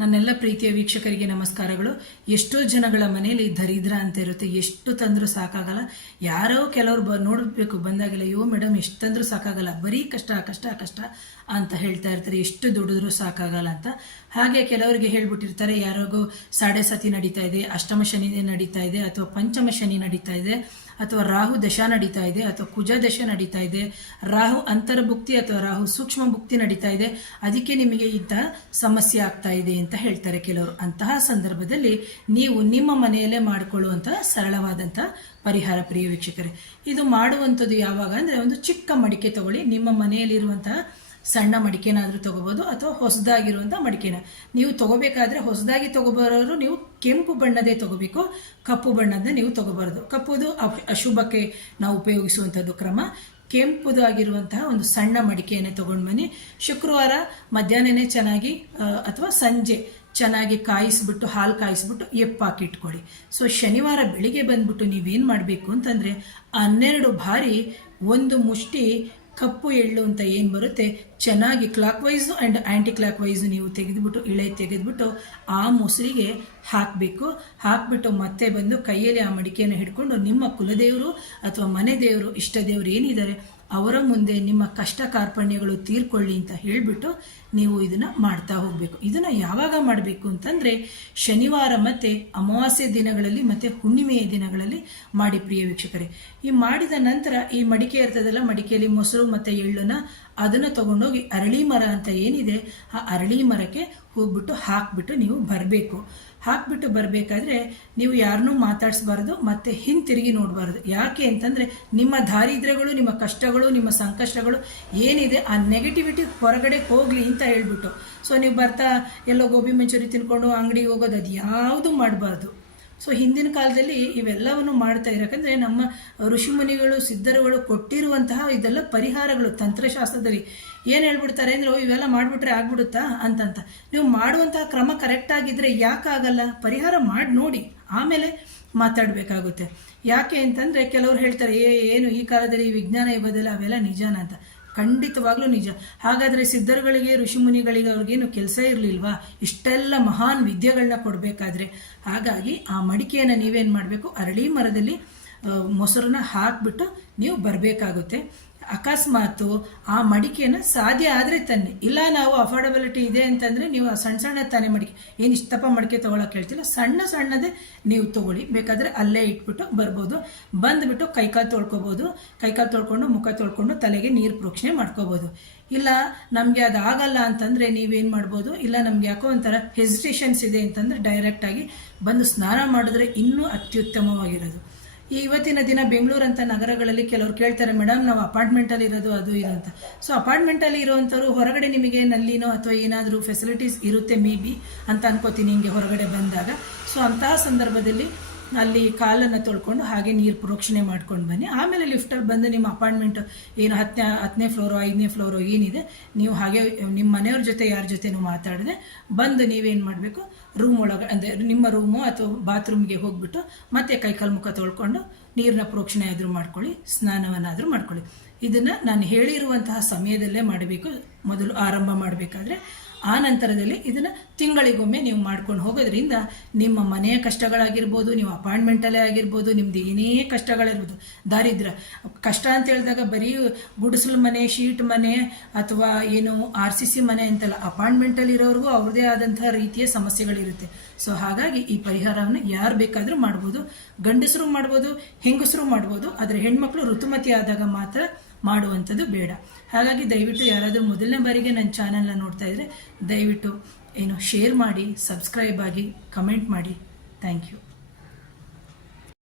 ನನ್ನೆಲ್ಲ ಪ್ರೀತಿಯ ವೀಕ್ಷಕರಿಗೆ ನಮಸ್ಕಾರಗಳು. ಎಷ್ಟೋ ಜನಗಳ ಮನೆಯಲ್ಲಿ ದರಿದ್ರ ಅಂತ ಇರುತ್ತೆ. ಎಷ್ಟು ತಂದರೂ ಸಾಕಾಗಲ್ಲ. ಯಾರೋ ಕೆಲವರು ನೋಡಬೇಕು ಬಂದಾಗೆಲ್ಲ, ಅಯ್ಯೋ ಮೇಡಮ್ ಎಷ್ಟು ತಂದರೂ ಸಾಕಾಗಲ್ಲ, ಬರೀ ಕಷ್ಟ ಕಷ್ಟ ಕಷ್ಟ ಅಂತ ಹೇಳ್ತಾ ಇರ್ತಾರೆ, ಎಷ್ಟು ದುಡಿದ್ರೂ ಸಾಕಾಗಲ್ಲ ಅಂತ. ಹಾಗೆ ಕೆಲವರಿಗೆ ಹೇಳ್ಬಿಟ್ಟಿರ್ತಾರೆ, ಯಾರಿಗೂ ಸಾಡೆ ಸತಿ ನಡೀತಾ ಇದೆ, ಅಷ್ಟಮ ಶನಿ ನಡೀತಾ ಇದೆ, ಅಥವಾ ಪಂಚಮ ಶನಿ ನಡೀತಾ ಇದೆ, ಅಥವಾ ರಾಹು ದಶ ನಡೀತಾ ಇದೆ, ಅಥವಾ ಕುಜ ದಶ ನಡೀತಾ ಇದೆ, ರಾಹು ಅಂತರ್ಭುಕ್ತಿ ಅಥವಾ ರಾಹು ಸೂಕ್ಷ್ಮ ಭುಕ್ತಿ ನಡೀತಾ ಇದೆ, ಅದಕ್ಕೆ ನಿಮಗೆ ಇಂತಹ ಸಮಸ್ಯೆ ಆಗ್ತಾ ಇದೆ ಅಂತ ಹೇಳ್ತಾರೆ ಕೆಲವರು. ಅಂತಹ ಸಂದರ್ಭದಲ್ಲಿ ನೀವು ನಿಮ್ಮ ಮನೆಯಲ್ಲೇ ಮಾಡಿಕೊಳ್ಳುವಂತಹ ಸರಳವಾದಂತಹ ಪರಿಹಾರ. ಪ್ರಿಯ ವೀಕ್ಷಕರೇ, ಇದು ಮಾಡುವಂಥದ್ದು ಯಾವಾಗ ಅಂದರೆ, ಒಂದು ಚಿಕ್ಕ ಮಡಿಕೆ ತಗೊಳ್ಳಿ. ನಿಮ್ಮ ಮನೆಯಲ್ಲಿರುವಂತಹ ಸಣ್ಣ ಮಡಿಕೆನಾದರೂ ತಗೋಬಹುದು, ಅಥವಾ ಹೊಸದಾಗಿರುವಂಥ ಮಡಿಕೆನ ನೀವು ತಗೋಬೇಕಾದ್ರೆ, ಹೊಸದಾಗಿ ತಗೋಬರೋರು ನೀವು ಕೆಂಪು ಬಣ್ಣದೇ ತಗೋಬೇಕು, ಕಪ್ಪು ಬಣ್ಣದ ನೀವು ತಗೋಬಾರದು. ಕಪ್ಪುದು ಅಶುಭಕ್ಕೆ ನಾವು ಉಪಯೋಗಿಸುವಂಥದ್ದು ಕ್ರಮ. ಕೆಂಪುದು ಆಗಿರುವಂತಹ ಒಂದು ಸಣ್ಣ ಮಡಿಕೆಯನ್ನೇ ತಗೊಂಡು ಬನ್ನಿ. ಶುಕ್ರವಾರ ಮಧ್ಯಾಹ್ನನೇ ಚೆನ್ನಾಗಿ ಅಥವಾ ಸಂಜೆ ಚೆನ್ನಾಗಿ ಕಾಯಿಸ್ಬಿಟ್ಟು, ಹಾಲು ಕಾಯಿಸ್ಬಿಟ್ಟು ಎಪ್ಪಾಕಿ ಇಟ್ಕೊಳ್ಳಿ. ಸೊ ಶನಿವಾರ ಬೆಳಿಗ್ಗೆ ಬಂದ್ಬಿಟ್ಟು ನೀವೇನು ಮಾಡಬೇಕು ಅಂತಂದರೆ, 12 ಬಾರಿ ಒಂದು ಮುಷ್ಟಿ ಕಪ್ಪು ಎಳ್ಳು ಅಂತ ಏನು ಬರುತ್ತೆ, ಚೆನ್ನಾಗಿ clock wise and anti clock wise ನೀವು ತೆಗೆದುಬಿಟ್ಟು, ಇಳೆ ತೆಗೆದುಬಿಟ್ಟು ಆ ಮೊಸರಿಗೆ ಹಾಕಬೇಕು. ಹಾಕಿಬಿಟ್ಟು ಮತ್ತೆ ಬಂದು ಕೈಯಲ್ಲಿ ಆ ಮಡಿಕೆಯನ್ನು ಹಿಡ್ಕೊಂಡು ನಿಮ್ಮ ಕುಲದೇವರು ಅಥವಾ ಮನೆ ದೇವರು, ಇಷ್ಟ ದೇವರು ಏನಿದ್ದಾರೆ ಅವರ ಮುಂದೆ ನಿಮ್ಮ ಕಷ್ಟ ಕಾರ್ಪಣ್ಯಗಳು ತೀರ್ಕೊಳ್ಳಿ ಅಂತ ಹೇಳಿಬಿಟ್ಟು ನೀವು ಇದನ್ನು ಮಾಡ್ತಾ ಹೋಗಬೇಕು. ಇದನ್ನು ಯಾವಾಗ ಮಾಡಬೇಕು ಅಂತಂದರೆ, ಶನಿವಾರ ಮತ್ತು ಅಮಾವಾಸ್ಯೆ ದಿನಗಳಲ್ಲಿ ಮತ್ತು ಹುಣ್ಣಿಮೆಯ ದಿನಗಳಲ್ಲಿ ಮಾಡಿ ಪ್ರಿಯ ವೀಕ್ಷಕರೇ. ಈ ಮಾಡಿದ ನಂತರ ಈ ಮಡಿಕೆ ಇರ್ತದಲ್ಲ, ಮಡಿಕೆಯಲ್ಲಿ ಮೊಸರು ಮತ್ತು ಎಳ್ಳನ್ನು ಅದನ್ನು ತಗೊಂಡೋಗಿ ಅರಳಿ ಮರ ಅಂತ ಏನಿದೆ ಆ ಅರಳಿ ಮರಕ್ಕೆ ಹೋಗ್ಬಿಟ್ಟು ಹಾಕ್ಬಿಟ್ಟು ನೀವು ಬರಬೇಕು. ಹಾಕ್ಬಿಟ್ಟು ಬರಬೇಕಾದ್ರೆ ನೀವು ಯಾರನ್ನೂ ಮಾತಾಡಿಸ್ಬಾರ್ದು, ಮತ್ತೆ ಹಿಂತಿರುಗಿ ನೋಡಬಾರ್ದು. ಯಾಕೆ ಅಂತಂದರೆ, ನಿಮ್ಮ ದಾರಿದ್ರ್ಯಗಳು, ನಿಮ್ಮ ಕಷ್ಟಗಳು, ನಿಮ್ಮ ಸಂಕಷ್ಟಗಳು ಏನಿದೆ ಆ ನೆಗೆಟಿವಿಟಿ ಹೊರಗಡೆ ಹೋಗಲಿ ಅಂತ ಹೇಳ್ಬಿಟ್ಟು. ಸೊ ನೀವು ಬರ್ತಾ ಎಲ್ಲೋ ಗೋಬಿ ಮಂಚೂರಿ ತಿನ್ಕೊಂಡು ಅಂಗಡಿಗೆ ಹೋಗೋದು, ಅದು ಯಾವುದು ಮಾಡಬಾರ್ದು. ಸೊ ಹಿಂದಿನ ಕಾಲದಲ್ಲಿ ಇವೆಲ್ಲವನ್ನು ಮಾಡ್ತಾ ಇರೋಕಂದ್ರೆ, ನಮ್ಮ ಋಷಿಮುನಿಗಳು ಸಿದ್ಧರುಗಳು ಕೊಟ್ಟಿರುವಂತಹ ಇದೆಲ್ಲ ಪರಿಹಾರಗಳು. ತಂತ್ರಶಾಸ್ತ್ರದಲ್ಲಿ ಏನು ಹೇಳ್ಬಿಡ್ತಾರೆ ಅಂದರೆ, ಇವೆಲ್ಲ ಮಾಡಿಬಿಟ್ರೆ ಆಗ್ಬಿಡುತ್ತಾ ಅಂತಂತ. ನೀವು ಮಾಡುವಂತಹ ಕ್ರಮ ಕರೆಕ್ಟಾಗಿದ್ದರೆ ಯಾಕಾಗಲ್ಲ, ಪರಿಹಾರ ಮಾಡಿ ನೋಡಿ ಆಮೇಲೆ ಮಾತಾಡಬೇಕಾಗುತ್ತೆ. ಯಾಕೆ ಅಂತಂದರೆ, ಕೆಲವರು ಹೇಳ್ತಾರೆ ಏನು ಈ ಕಾಲದಲ್ಲಿ ವಿಜ್ಞಾನ ಯುಗದಲ್ಲಿ ಅವೆಲ್ಲ ನಿಜಾನ ಅಂತ. ಖಂಡಿತವಾಗ್ಲೂ ನಿಜ. ಹಾಗಾದರೆ ಸಿದ್ಧರುಗಳಿಗೆ, ಋಷಿಮುನಿಗಳಿಗೆ ಅವ್ರಿಗೇನು ಕೆಲಸ ಇರಲಿಲ್ವಾ ಇಷ್ಟೆಲ್ಲ ಮಹಾನ್ ವಿದ್ಯೆಗಳನ್ನ ಕೊಡಬೇಕಾದ್ರೆ? ಹಾಗಾಗಿ ಆ ಮಡಿಕೆಯನ್ನು ನೀವೇನು ಮಾಡಬೇಕು, ಅರಳಿ ಮರದಲ್ಲಿ ಮೊಸರನ್ನ ಹಾಕಿಬಿಟ್ಟು ನೀವು ಬರಬೇಕಾಗುತ್ತೆ. ಅಕಸ್ಮಾತು ಆ ಮಡಿಕೆಯನ್ನು ಸಾಧ್ಯ ಆದರೆ ತನ್ನಿ, ಇಲ್ಲ ನಾವು ಅಫೋರ್ಡಬಿಲಿಟಿ ಇದೆ ಅಂತಂದರೆ ನೀವು ಸಣ್ಣ ಸಣ್ಣ ತಾನೇ ಮಡಿಕೆ, ಏನು ಇಷ್ಟಪ್ಪ ಮಡಿಕೆ ತೊಗೊಳಕ್ಕೆ ಹೇಳ್ತಿಲ್ಲ, ಸಣ್ಣ ಸಣ್ಣದೇ ನೀವು ತೊಗೊಳ್ಳಿ. ಬೇಕಾದರೆ ಅಲ್ಲೇ ಇಟ್ಬಿಟ್ಟು ಬರ್ಬೋದು. ಬಂದುಬಿಟ್ಟು ಕೈಕಾಲು ತೊಳ್ಕೊಬೋದು. ಕೈಕಾಲು ತೊಳ್ಕೊಂಡು, ಮುಖ ತೊಳ್ಕೊಂಡು, ತಲೆಗೆ ನೀರು ಪ್ರೋಕ್ಷಣೆ ಮಾಡ್ಕೋಬೋದು. ಇಲ್ಲ ನಮಗೆ ಅದಾಗಲ್ಲ ಅಂತಂದರೆ ನೀವೇನು ಮಾಡ್ಬೋದು, ಇಲ್ಲ ನಮ್ಗೆ ಯಾಕೋ ಒಂಥರ ಹೆಸಿಟೇಷನ್ಸ್ ಇದೆ ಅಂತಂದರೆ ಡೈರೆಕ್ಟಾಗಿ ಬಂದು ಸ್ನಾನ ಮಾಡಿದ್ರೆ ಇನ್ನೂ ಅತ್ಯುತ್ತಮವಾಗಿರೋದು. ಇವತ್ತಿನ ದಿನ ಬೆಂಗಳೂರಂಥ ನಗರಗಳಲ್ಲಿ ಕೆಲವರು ಕೇಳ್ತಾರೆ, ಮೇಡಮ್ ನಾವು ಅಪಾರ್ಟ್ಮೆಂಟಲ್ಲಿ ಇರೋದು ಅದು ಇದು ಅಂತ. ಸೊ ಅಪಾರ್ಟ್ಮೆಂಟಲ್ಲಿ ಇರೋವಂಥವ್ರು ಹೊರಗಡೆ ನಿಮಗೆ ನಲ್ಲಿನೋ ಅಥವಾ ಏನಾದರೂ ಫೆಸಿಲಿಟೀಸ್ ಇರುತ್ತೆ ಮೇ ಬಿ ಅಂತ ಅನ್ಕೋತೀನಿ ಹಿಂಗೆ ಹೊರಗಡೆ ಬಂದಾಗ. ಸೊ ಅಂತಹ ಸಂದರ್ಭದಲ್ಲಿ ಅಲ್ಲಿ ಕಾಲನ್ನು ತೊಳ್ಕೊಂಡು ಹಾಗೆ ನೀರು ಪ್ರೋಕ್ಷಣೆ ಮಾಡ್ಕೊಂಡು ಬನ್ನಿ. ಆಮೇಲೆ ಲಿಫ್ಟಲ್ಲಿ ಬಂದು ನಿಮ್ಮ ಅಪಾರ್ಟ್ಮೆಂಟ್ ಏನು 10ನೇ ಫ್ಲೋರೋ 5ನೇ ಫ್ಲೋರೋ ಏನಿದೆ, ನೀವು ಹಾಗೆ ನಿಮ್ಮ ಮನೆಯವ್ರ ಜೊತೆ ಯಾರ ಜೊತೆನೂ ಮಾತಾಡದೆ ಬಂದು ನೀವೇನು ಮಾಡಬೇಕು, ರೂಮ್ ಒಳಗೆ ಅಂದರೆ ನಿಮ್ಮ ರೂಮು ಅಥವಾ ಬಾತ್ರೂಮ್ಗೆ ಹೋಗ್ಬಿಟ್ಟು ಮತ್ತೆ ಕೈಕಾಲು ಮುಖ ತೊಳ್ಕೊಂಡು ನೀರನ್ನ ಪ್ರೋಕ್ಷಣೆ ಆದರೂ ಮಾಡ್ಕೊಳ್ಳಿ, ಸ್ನಾನವನ್ನಾದರೂ ಮಾಡ್ಕೊಳ್ಳಿ. ಇದನ್ನು ನಾನು ಹೇಳಿರುವಂತಹ ಸಮಯದಲ್ಲೇ ಮಾಡಬೇಕು, ಮೊದಲು ಆರಂಭ ಮಾಡಬೇಕಾದ್ರೆ. ಆ ನಂತರದಲ್ಲಿ ಇದನ್ನು ತಿಂಗಳಿಗೊಮ್ಮೆ ನೀವು ಮಾಡ್ಕೊಂಡು ಹೋಗೋದ್ರಿಂದ ನಿಮ್ಮ ಮನೆಯ ಕಷ್ಟಗಳಾಗಿರ್ಬೋದು, ನೀವು ಅಪಾರ್ಟ್ಮೆಂಟಲ್ಲೇ ಆಗಿರ್ಬೋದು, ನಿಮ್ದು ಏನೇ ಕಷ್ಟಗಳಿರ್ಬೋದು, ದಾರಿದ್ರ್ಯ ಕಷ್ಟ ಅಂತ ಹೇಳಿದಾಗ ಬರೀ ಗುಡಿಸಲು ಮನೆ, ಶೀಟ್ ಮನೆ ಅಥವಾ ಏನು RCC ಮನೆ ಅಂತಲ್ಲ, ಅಪಾರ್ಟ್ಮೆಂಟಲ್ಲಿ ಇರೋರಿಗೂ ಅವ್ರದ್ದೇ ಆದಂತಹ ರೀತಿಯ ಸಮಸ್ಯೆಗಳಿರುತ್ತೆ. ಸೊ ಹಾಗಾಗಿ ಈ ಪರಿಹಾರವನ್ನು ಯಾರು ಬೇಕಾದರೂ ಮಾಡ್ಬೋದು. ಗಂಡಸರು ಮಾಡ್ಬೋದು, ಹೆಂಗಸರು ಮಾಡ್ಬೋದು. ಆದರೆ ಹೆಣ್ಮಕ್ಳು ಋತುಮತಿ ಆದಾಗ ಮಾತ್ರ ಮಾಡುವಂಥದ್ದು ಬೇಡ. ಹಾಗಾಗಿ ದಯವಿಟ್ಟು ಯಾರಾದರೂ ಮೊದಲನೇ ಬಾರಿಗೆ ನನ್ನ ಚಾನಲ್ನ ನೋಡ್ತಾ ಇದ್ದರೆ ದಯವಿಟ್ಟು ಶೇರ್ ಮಾಡಿ, ಸಬ್ಸ್ಕ್ರೈಬ್ ಆಗಿ, ಕಮೆಂಟ್ ಮಾಡಿ. Thank you.